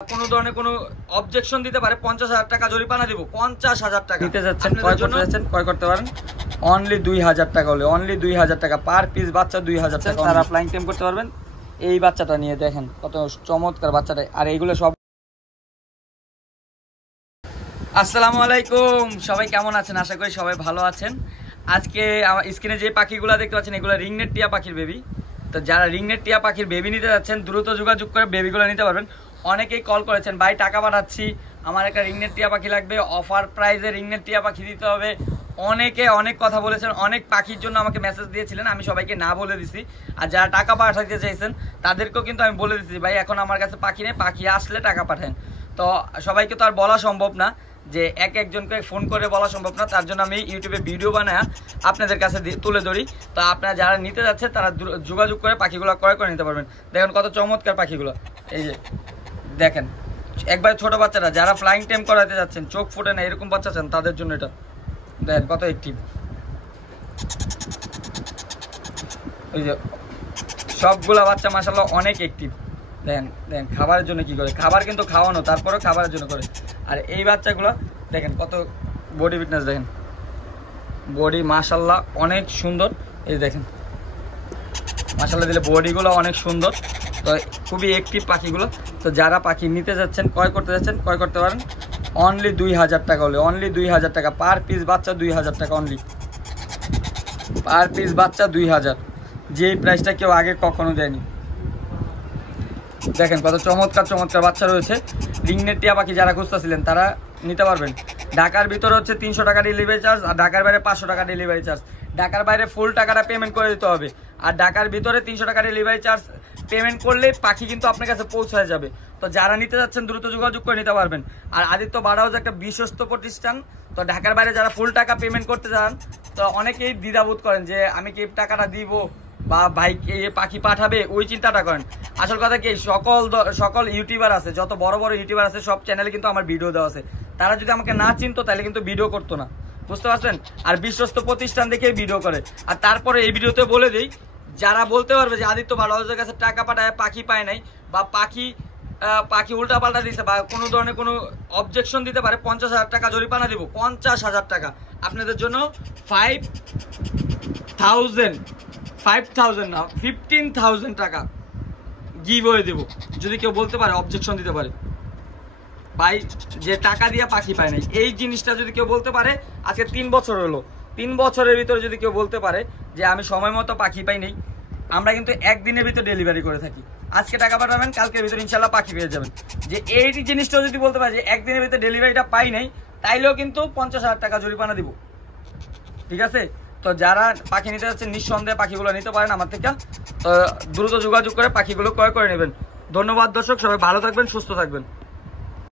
কোনো ধরনের কোনো অবজেকশন দিতে পারে 50,000 টাকা জরিমানা দিব। 50,000 টাকা নিতে যাচ্ছেন, ক্রয় করতে পারেন অনলি 2,000 টাকা হলে, অনলি 2,000 টাকা পার পিস বাচ্চা 2,000 টাকা তারা ফ্লাইং টেম করতে পারবেন। এই বাচ্চাটা নিয়ে দেখেন কত চমৎকার বাচ্চাটা। আর এইগুলো সব আসসালামু আলাইকুম, সবাই কেমন আছেন? আশা করি সবাই ভালো আছেন। আজকে আমার স্ক্রিনে যে পাখিগুলো দেখতে পাচ্ছেন এগুলো রিংনেট টিয়া পাখির বেবি। তো যারা রিংনেট টিয়া পাখির বেবি নিতে যাচ্ছেন দ্রুত যোগাযোগ করে বেবিগুলো নিতে পারবেন। অনেকেই কল করেছেন, ভাই টাকা পাঠাচ্ছি, আমার একটা রিংনেট টিয়া পাখি লাগবে, অফার প্রাইসে রিংনেট টিয়া পাখি দিতে হবে। অনেকে অনেক কথা বলেছেন, অনেক পাখির জন্য আমাকে মেসেজ দিয়েছিলেন, আমি সবাইকে না বলে দিছি। আর যারা টাকা পাঠাতে চাইছেন তাদেরকেও কিন্তু আমি বলে দিচ্ছি, ভাই এখন আমার কাছে পাখি নেই, পাখি আসলে টাকা পাঠান। তো সবাইকে তো আর বলা সম্ভব না, যে একজনকে ফোন করে বলা সম্ভব না, তার জন্য আমি ইউটিউবে ভিডিও বানায় আপনাদের কাছে তুলে ধরি। তো আপনারা যারা নিতে যাচ্ছেন তারা যোগাযোগ করে পাখিগুলো ক্রয় করে নিতে পারবেন। দেখেন কত চমৎকার পাখিগুলো, এই যে দেখেন একবার ছোট বাচ্চারা যারা ফ্লাইং টেম করাতে যাচ্ছেন, চোখ ফুটে না এরকম বাচ্চা চান তাদের জন্য এটা দেখেন কত অ্যাক্টিভ। ওই যে সবগুলা বাচ্চা মাশাআল্লাহ অনেক অ্যাক্টিভ। দেখেন দেখেন খাবারের জন্য কি করে, খাবার কিন্তু খাওয়ানো, তারপরে খাবারের জন্য করে। আর এই বাচ্চাগুলো দেখেন কত বডি ফিটনেস, দেখেন বডি মাশাআল্লাহ অনেক সুন্দর। এই দেখেন মাশাআল্লাহ দিলে বডিগুলো অনেক সুন্দর। তো খুবই অ্যাক্টিভ পাখিগুলো। তো যারা পাখি নিতে যাচ্ছেন, ক্রয় করতে যাচ্ছেন, ক্রয় করতে পারেন অনলি 2,000 টাকা হলে, অনলি 2,000 টাকা পার পিস বাচ্চা 2,000 টাকা অনলি, পার পিস বাচ্চা 2,000, যেই প্রাইসটা কেউ আগে কখনো দেয়নি। দেখেন কত চমৎকার চমৎকার বাচ্চা রয়েছে। রিংনেট টিয়া পাখি যারা খুঁজতেছিলেন তারা নিতে পারবেন। ঢাকার ভিতরে হচ্ছে 300 টাকা ডেলিভারি চার্জ, আর ঢাকার বাইরে 500 টাকা ডেলিভারি চার্জ। ঢাকার বাইরে ফুল টাকাটা পেমেন্ট করে দিতে হবে, আর ঢাকার ভিতরে 300 টাকা ডেলিভারি চার্জ পেমেন্ট করলে পাখি কিন্তু আপনার কাছে পৌঁছায় যাবে। তো যারা নিতে যাচ্ছেন দ্রুত যোগাযোগ করে নিতে পারবেন। আর আদিত্য বার্ড হাউস একটা বিশ্বস্ত প্রতিষ্ঠান। তো ঢাকার বাইরে যারা ফুল টাকা পেমেন্ট করতে চান, তো অনেকেই দ্বিধাবোধ করেন যে আমি কি টাকাটা দিব বা ভাইকে পাখি পাঠাবে, ওই চিন্তাটা করেন। আসল কথা কি, সকল ইউটিউবার আছে, যত বড় বড় ইউটিউবার আছে সব চ্যানেলে কিন্তু আমার ভিডিও দেওয়া আছে। তারা যদি আমাকে না চিনতো তাহলে কিন্তু ভিডিও করতো না, বুঝতে পারছেন? আর বিশ্বস্ত প্রতিষ্ঠান দেখে ভিডিও করে। আর তারপরে এই ভিডিওতে বলে দিই, যারা বলতে পারবে যে আদিত্য বার্ড হাউসের কাছে টাকা পাঠায় পাখি পায় নাই, বা পাখি উল্টা পাল্টা দিচ্ছে, বা কোনো ধরনের কোনো অবজেকশন দিতে পারে, 50,000 টাকা জরিমানা দিব। 50,000 টাকা আপনাদের জন্য 5,000 না 15,000 টাকা গিভ হয়ে দেবো যদি কেউ বলতে পারে, অবজেকশন দিতে পারে, ভাই যে টাকা দিয়ে পাখি পায় নাই। এই জিনিসটা যদি কেউ বলতে পারে, আজকে 3 বছর হলো, 3 বছরের ভিতরে যদি কেউ বলতে পারে যে আমি সময় মতো পাখি পাই নাই, আমরা কিন্তু একদিনের ভিতরে ডেলিভারি করে থাকি। আজকে টাকা পাঠাবেন, কালকের ভিতরে ইনশাল্লাহ পাখি পেয়ে যাবেন। যে এই জিনিসটা যদি বলতে পারে যে একদিনের ভিতরে ডেলিভারিটা পাই নাই, তাইলেও কিন্তু 50,000 টাকা জরিমানা দিব, ঠিক আছে? তো যারা পাখি নিতে যাচ্ছেন নিঃসন্দেহে পাখিগুলো নিতে পারেন আমার থেকে। তো দ্রুত যোগাযোগ করে পাখিগুলো ক্রয় করে নেবেন। ধন্যবাদ দর্শক, সবাই ভালো থাকবেন, সুস্থ থাকবেন।